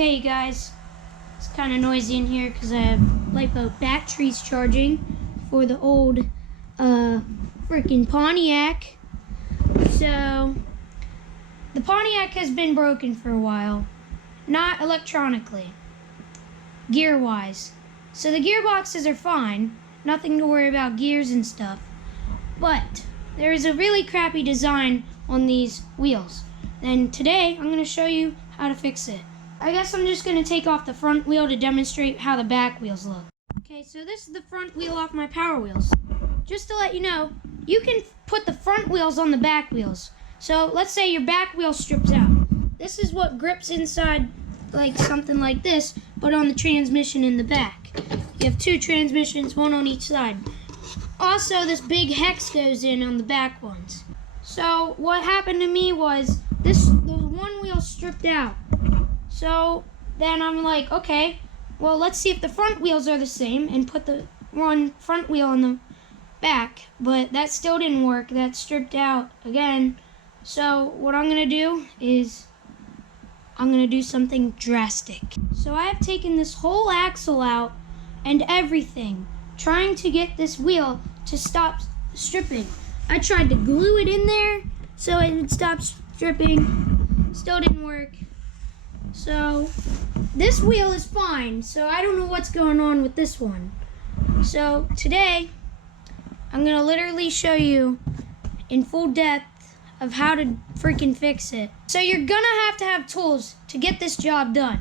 Okay guys, it's kind of noisy in here because I have LiPo batteries charging for the old freaking Pontiac. So the Pontiac has been broken for a while, not electronically, gear wise. So the gearboxes are fine, nothing to worry about gears and stuff, but there is a really crappy design on these wheels, and today I'm going to show you how to fix it. I guess I'm just going to take off the front wheel to demonstrate how the back wheels look. Okay, so this is the front wheel off my Power Wheels. Just to let you know, you can put the front wheels on the back wheels. So let's say your back wheel strips out. This is what grips inside, like something like this, but on the transmission in the back. You have two transmissions, one on each side. Also, this big hex goes in on the back ones. So what happened to me was the one wheel stripped out. So then I'm like, okay, well, let's see if the front wheels are the same and put the one front wheel on the back. But that still didn't work. That stripped out again. So what I'm going to do is I'm going to do something drastic. So I have taken this whole axle out and everything, trying to get this wheel to stop stripping. I tried to glue it in there so it would stop stripping. Still didn't work. So this wheel is fine, so I don't know what's going on with this one. So today I'm gonna literally show you in full depth of how to freaking fix it. So you're gonna have tools to get this job done.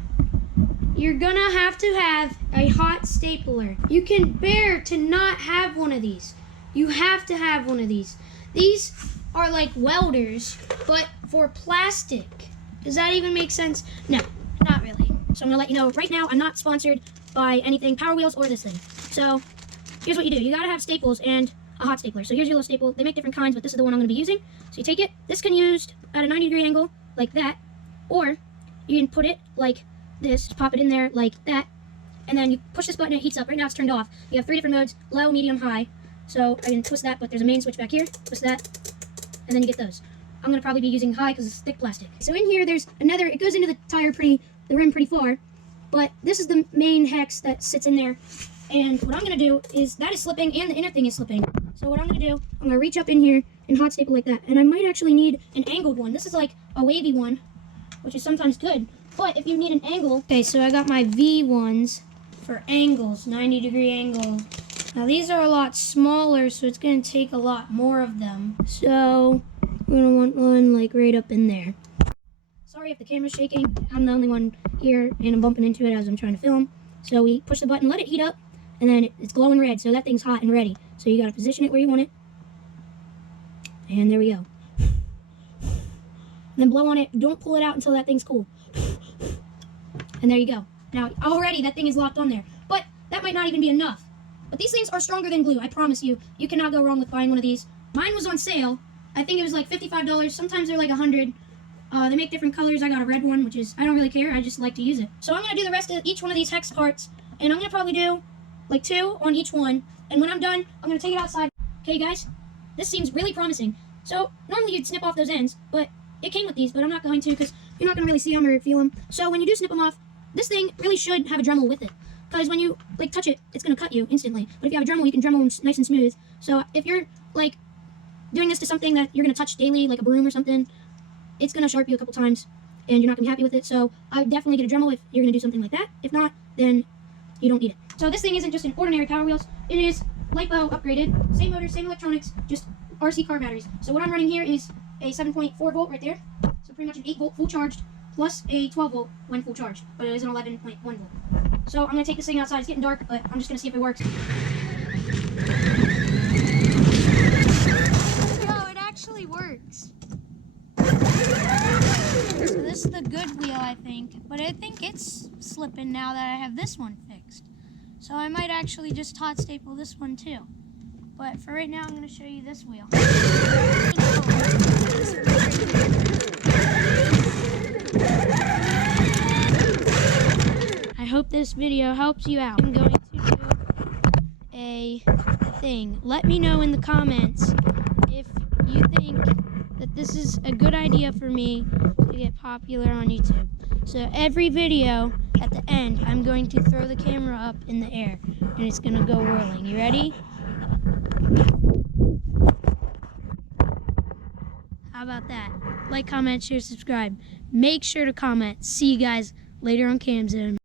You're gonna have to have a hot stapler. You can bear to not have one of these. You have to have one of these. These are like welders, but for plastic. Does that even make sense? No, not really. So I'm gonna let you know right now, I'm not sponsored by anything Power Wheels or this thing. So here's what you do. You gotta have staples and a hot stapler. So here's your little staple. They make different kinds, but this is the one I'm gonna be using. So you take it, this can be used at a 90-degree angle like that, or you can put it like this, just pop it in there like that, and then you push this button and it heats up. Right now it's turned off. You have 3 different modes, low, medium, high. So I can twist that, but there's a main switch back here, twist that, and then you get those. I'm gonna probably be using high because it's thick plastic. So in here there's another, it goes into the tire the rim pretty far, but this is the main hex that sits in there. And what I'm gonna do is, that is slipping and the inner thing is slipping. So what I'm gonna do, I'm gonna reach up in here and hot staple like that. And I might actually need an angled one. This is like a wavy one, which is sometimes good. But if you need an angle, okay, so I got my V ones for angles, 90-degree angle. Now these are a lot smaller, so it's gonna take a lot more of them. So we're gonna want one like right up in there. Sorry if the camera's shaking. I'm the only one here and I'm bumping into it as I'm trying to film. So we push the button, let it heat up, and then it's glowing red, so that thing's hot and ready. So you gotta position it where you want it. And there we go. And then blow on it. Don't pull it out until that thing's cool. And there you go. Now already that thing is locked on there. But that might not even be enough. But these things are stronger than glue, I promise you. You cannot go wrong with buying one of these. Mine was on sale. I think it was like $55. Sometimes they're like $100. They make different colors. I got a red one, which is, I don't really care. I just like to use it. So I'm going to do the rest of each one of these hex parts. And I'm going to probably do like 2 on each one. And when I'm done, I'm going to take it outside. Okay, guys? This seems really promising. So normally you'd snip off those ends, but it came with these, but I'm not going to because you're not going to really see them or feel them. So when you do snip them off, this thing really should have a Dremel with it. Because when you like touch it, it's going to cut you instantly. But if you have a Dremel, you can Dremel them nice and smooth. So if you're like doing this to something that you're going to touch daily, like a broom or something, it's going to sharp you a couple times and you're not going to be happy with it. So I would definitely get a Dremel if you're going to do something like that. If not, then you don't need it. So this thing isn't just an ordinary Power Wheels. It is LiPo upgraded. Same motor, same electronics, just RC car batteries. So what I'm running here is a 7.4 volt right there. So pretty much an 8 volt full charged plus a 12 volt when full charged. But it is an 11.1 volt. So I'm going to take this thing outside. It's getting dark, but I'm just going to see if it works. No, it actually works. So this is the good wheel, I think. But I think it's slipping now that I have this one fixed. So I might actually just hot staple this one too. But for right now, I'm going to show you this wheel. I hope this video helps you out. I'm going to do a thing. Let me know in the comments if you think that this is a good idea for me to get popular on YouTube. So every video, at the end, I'm going to throw the camera up in the air, and it's going to go whirling. You ready? How about that? Like, comment, share, subscribe. Make sure to comment. See you guys later on CamZone.